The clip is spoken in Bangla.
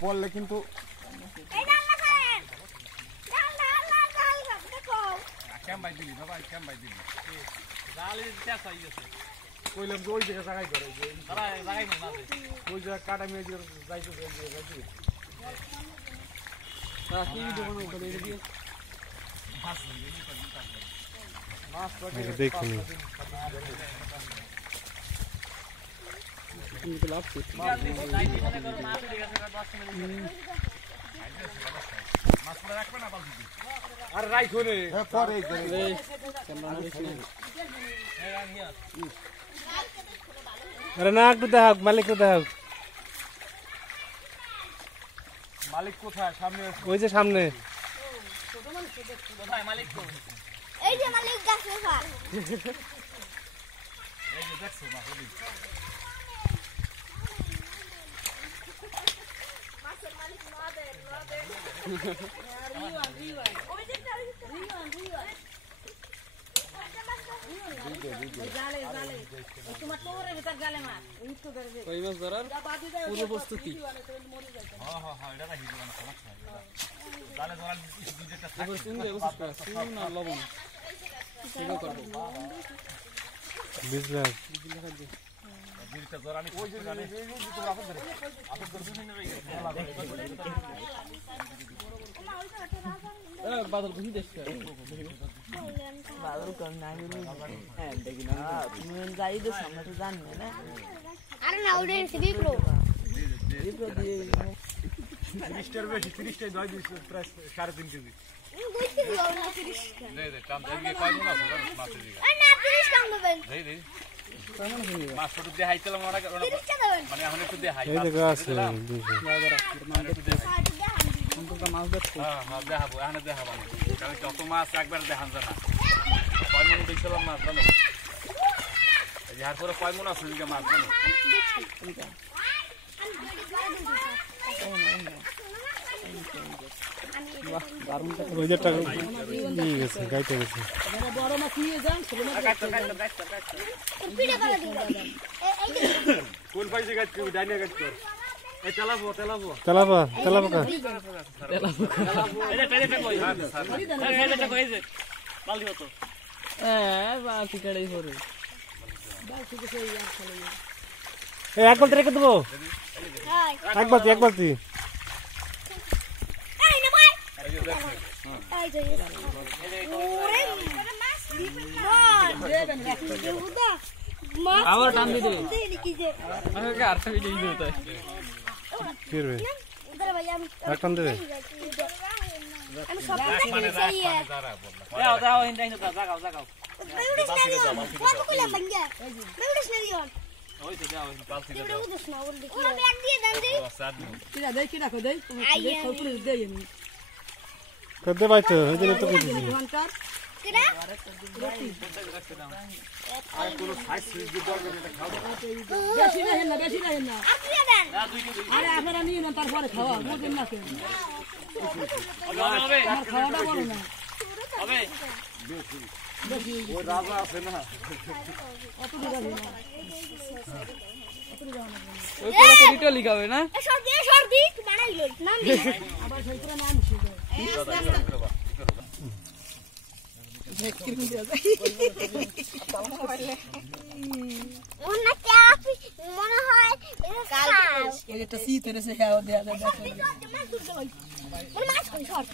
পড়লে কিন্তু কইলাম যে ওই জায়গায় করে ওই জায়গা কাটা মেয়ে যাইতে দেখুন আর রাইট হলে পরে আরে না একটু দেখাও মালিক দেখাও মালিক কোথায় সামনে ওই যে সামনে কোথায় মালিক তো এই যে মালিক গাছে ফা এই যে দেখছো না হলি মাছের মালিক নদে ওই যে জালে তোমার তোরে ভিতর জালে মাছ ওই তো ধরবে ওই মাছ ধরার পূর্ব প্রস্তুতি হ্যাঁ এটা রাখি দিবেন সমস্যা জালে জড়াল দুইটা এবার শুনবে শুন না লবণ ঠিক করব বুঝলাম দুইটা জড়ানি ওই যে জানে আপন ধরে দিন রই বাদল বুঝি দেখছ বাদল কোন না হ্যাঁ দেখি না তুমি যাই তো সামনে তো জানবে না আরে না ওরে বিপ্রো দিয়ে 30টার বেশি 30টাই দই দিছ প্রায় 3.5 কেজি বুঝতে দিও না 30 টা দে টাম দিয়ে কয় মন আছে মাছের দিকে আর না 30 টাকা দেবেন দে মাছ ছোট দিয়ে হাইতেলাম ওরা 30 টাকা দেবেন মানে এখন একটু দিয়ে হাই এই যে আছে মাছ দেখছো হ্যাঁ দেখাবো এখানে দেখাবো কারণ যত মাছ একবার দেখান যায় না কয় মন দিয়েছিলাম মাছ জানো এই যে আর পরে কয় মন আছে দিকে মাছ জানো ওই যে টাকা নিয়ে গেছে গাইতে গেছে বড় মাছ নিয়ে যান ছোট মাছ পিড়ে গলা দিবেন এই কোন পাইছে গাছ কি ডাইনে গাছ কর এই চালাবো তেলাপা কা এই যে পেলে কই এই যে কই যে বালতি হতো বালতি কাড়াই পড়ে এই এক বালতি রেখে দেবো হাই এক বালতি এই না ভাই এই যে ওরে মাছ দিবেন না দেবেন মাছ আবার টান দিতে কি যে আমাকে আরটা ভিডিও দিতে হতো কি রে উধর ভাই আমি এক টান দেবে আমি সব মানে চাই দাও হিন্দাই না জাগাও মেউডিস নেরিয়ন কত কইলা ভাঙ্গা মেউডিস নেরিয়ন ওই তো দাও পালতি দাও মেউডিস না বললি ওরা ব্যাগ দিয়ে দেন দি কিরা দেই কি রাখো দেই তুমি খলপুরে দেই আমি কত ভাই তো এই যে তো কইছি ঘন্টার কিরা আর কোন সাইজ সুইচ দিয়ে দরকার এটা খাও বেশি না আপনি দেন আরে আপনারা নিয়ে না তারপরে খাওয়া বুঝেন না কেন হবে আর খাওয়াটা বলো না হবে ওই রাজা আছে না অত দূর যাবে না ওই পুরো লিটা লিখাবে না সর্দি বানাই লই নাম দি আবার সেই করে নাম ছিল ওনা চাপি মনে হয় কাল এটা শীত এসে হ্যাঁ দেয়া মাছ কই শর্ট